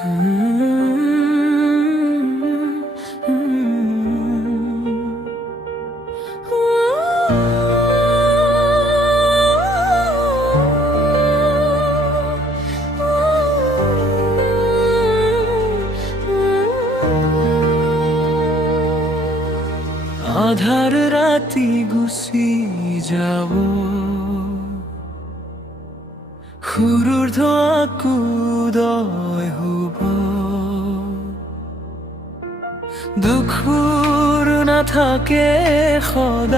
আধাৰ ৰাতি গুছি যাব সুৰুৰ ধোঁৱাকুদয় হ'ব দুখবোৰ নাথাকে সদায়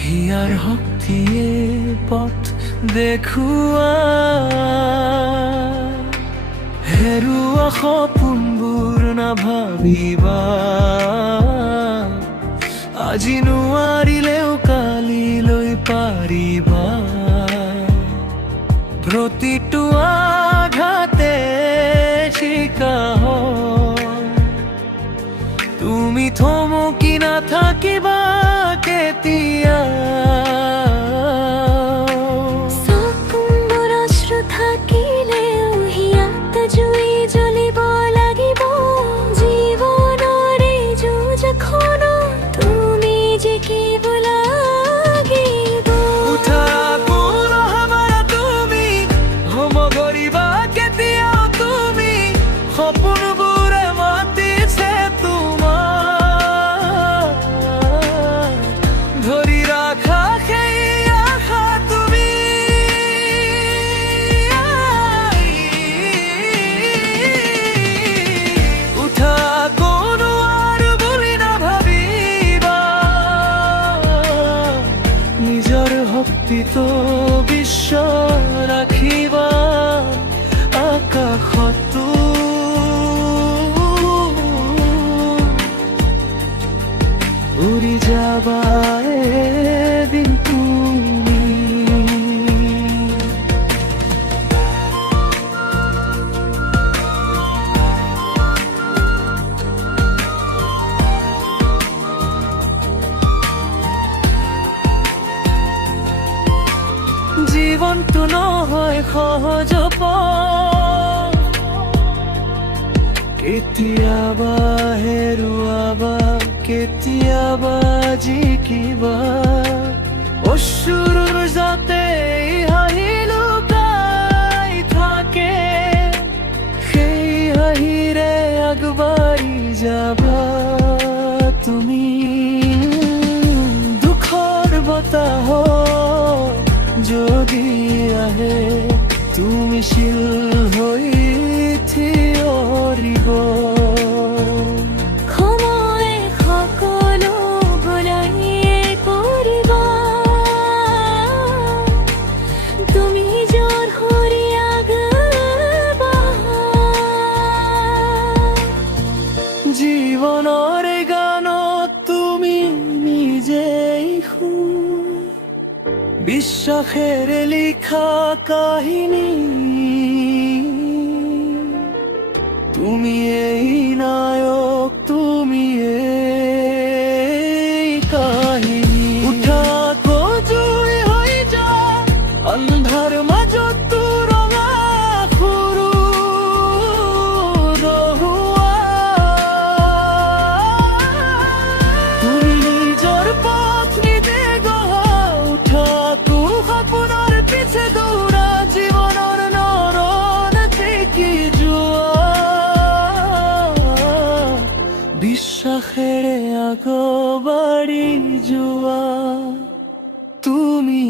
হিয়াৰ শক্তিয়ে পথ দেখুৱা হেৰুৱা সপোনবোৰ নাভাবিবা আজি নোৱাৰিলেও কালিলৈ পাৰিবা প্ৰতিটো আঘাতে শিকা তুমি থমকি নাথাকিবা কেতিয়া সপোনবোৰে মাতিছে তোমাক ধৰি ৰাখা সেই আশা তুমি উঠা কোনো আৰু বুলি নাভাবিবা নিজৰ শক্তিটো বিশ্বাস ৰাখিবা আকাশতো উড়ি যাবা এদিন তুমি জীৱনটো নহয় সহজ পথ কেতিয়াবা হেৰুৱাবা কেতিয়াবা জিকিবা অশ্ৰুৰ যাতে হাঁহি লুকাই থাকে সেই হাঁহিৰে আগবাঢ়ি যাবা তুমি দুখৰ বতাহ যদি আহে তুমি শিল হৈ থিয়ৰিব জীবনৰ গানত তুমি নিজেই বিশ্বাসেৰে লিখা কাহিনী তুমি এই নায়ক তুমি এই কাহিনী উঠা জুই হৈ যা অন্ধাৰ মাজত ৰঙা সৰু বিশ্বাসেৰে আগবাঢ়ি যোৱা তুমি